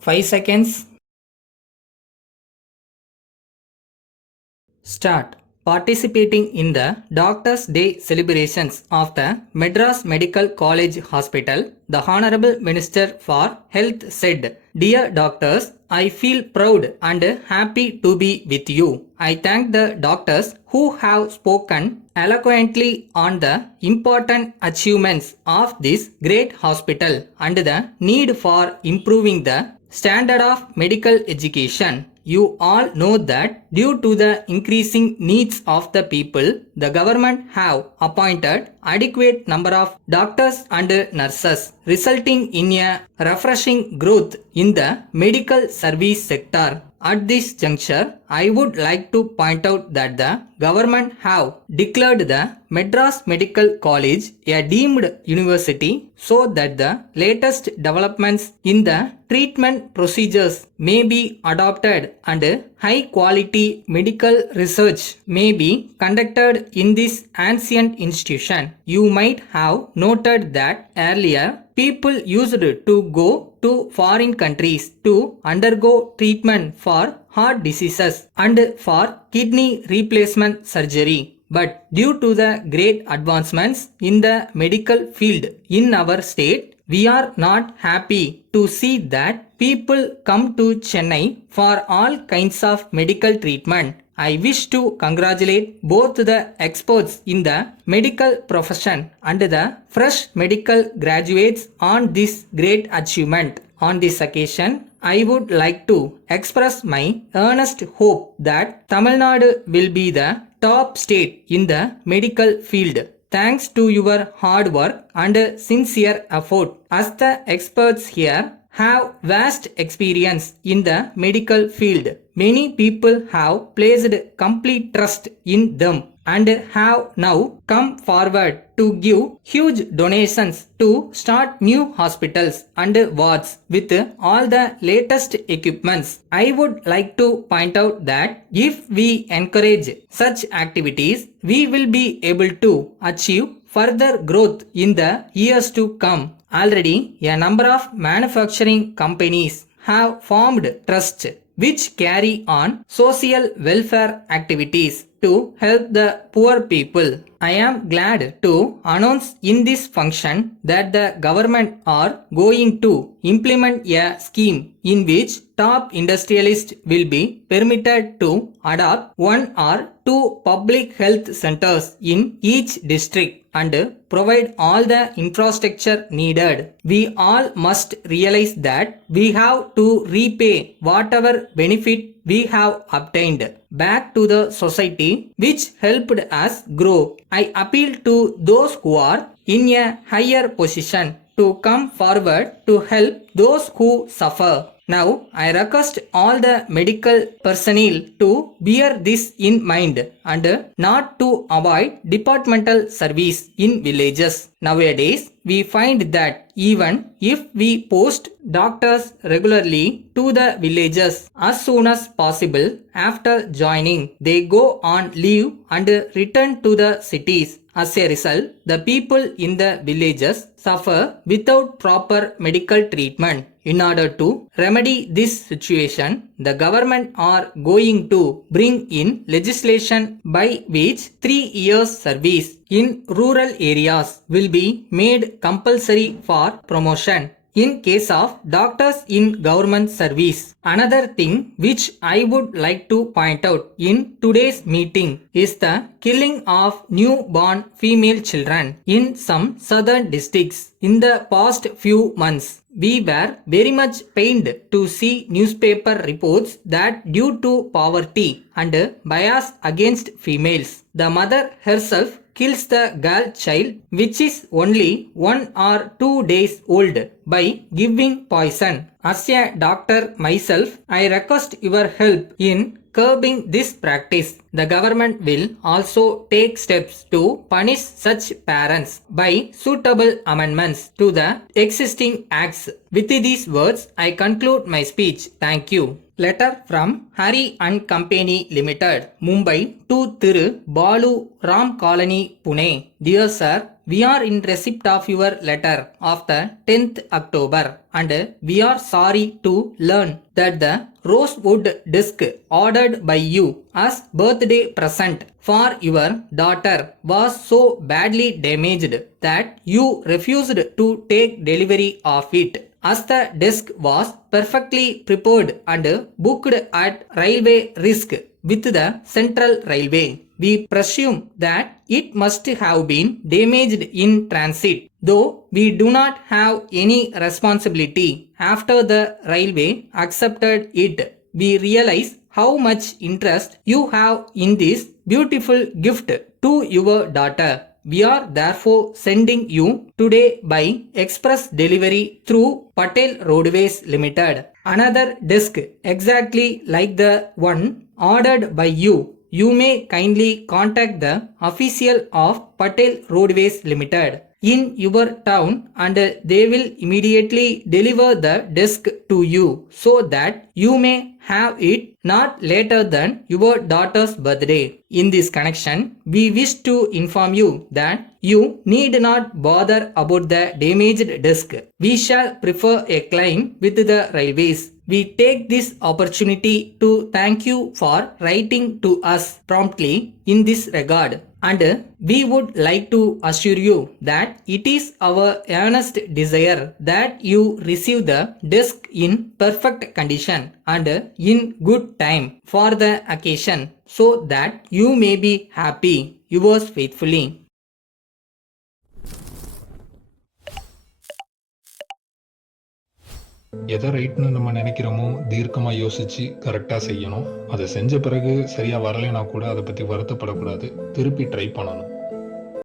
5 seconds. Start. Participating in the Doctors' Day celebrations of the Madras Medical College Hospital, the Honorable Minister for Health said, "Dear doctors, I feel proud and happy to be with you. I thank the doctors who have spoken eloquently on the important achievements of this great hospital and the need for improving the standard of medical education. You all know that due to the increasing needs of the people, the government have appointed adequate number of doctors and nurses, resulting in a refreshing growth in the medical service sector. At this juncture, I would like to point out that the government have declared the Madras Medical College a deemed university so that the latest developments in the treatment procedures may be adopted and high quality medical research may be conducted in this ancient institution. You might have noted that earlier people used to go to foreign countries to undergo treatment for heart diseases and for kidney replacement surgery. But due to the great advancements in the medical field in our state, we are not happy to see that people come to Chennai for all kinds of medical treatment. I wish to congratulate both the experts in the medical profession and the fresh medical graduates on this great achievement. On this occasion, I would like to express my earnest hope that Tamil Nadu will be the top state in the medical field. Thanks to your hard work and sincere effort, as the experts here have vast experience in the medical field. Many people have placed complete trust in them and have now come forward to give huge donations to start new hospitals and wards with all the latest equipments. I would like to point out that if we encourage such activities, we will be able to achieve further growth in the years to come. Already, a number of manufacturing companies have formed trusts which carry on social welfare activities to help the poor people. I am glad to announce in this function that the government are going to implement a scheme in which top industrialists will be permitted to adopt one or two public health centers in each district and provide all the infrastructure needed. We all must realize that we have to repay whatever benefit we have obtained back to the society which helped us grow. I appeal to those who are in a higher position to come forward to help those who suffer. Now, I request all the medical personnel to bear this in mind and not to avoid departmental service in villages. Nowadays, we find that even if we post doctors regularly to the villages as soon as possible after joining, they go on leave and return to the cities. As a result, the people in the villages suffer without proper medical treatment. In order to remedy this situation, the government are going to bring in legislation by which 3 years service in rural areas will be made compulsory for promotion in case of doctors in government service. Another thing which I would like to point out in today's meeting is the killing of newborn female children in some southern districts. In the past few months, we were very much pained to see newspaper reports that due to poverty and bias against females, the mother herself kills the girl child which is only 1 or 2 days old by giving poison. As a doctor myself, I request your help in curbing this practice. The government will also take steps to punish such parents by suitable amendments to the existing acts. With these words, I conclude my speech. Thank you. Letter from Hari and Company Limited, Mumbai to Thiru Balu Ram Colony, Pune. Dear Sir, we are in receipt of your letter of the 10th October and we are sorry to learn that the rosewood disc ordered by you as birthday present for your daughter was so badly damaged that you refused to take delivery of it. As the disc was perfectly prepared and booked at railway risk with the Central Railway, we presume that it must have been damaged in transit, though we do not have any responsibility after the railway accepted it. We realize how much interest you have in this beautiful gift to your daughter. We are therefore sending you today by express delivery through Patel Roadways Limited another disc exactly like the one ordered by you. You may kindly contact the official of Patel Roadways Limited in your town and they will immediately deliver the disc to you so that you may have it not later than your daughter's birthday. In this connection, we wish to inform you that you need not bother about the damaged disc. We shall prefer a claim with the railways. We take this opportunity to thank you for writing to us promptly in this regard. And we would like to assure you that it is our earnest desire that you receive the disc in perfect condition and in good time for the occasion so that you may be happy. Yours faithfully. எதை ரைட்னு நம்ம நினைக்கிறோமோ தீர்க்கமாக யோசித்து கரெக்டாக செய்யணும். அதை செஞ்ச பிறகு சரியாக வரலைன்னா கூட அதை பற்றி வருத்தப்படக்கூடாது, திருப்பி ட்ரை பண்ணணும்.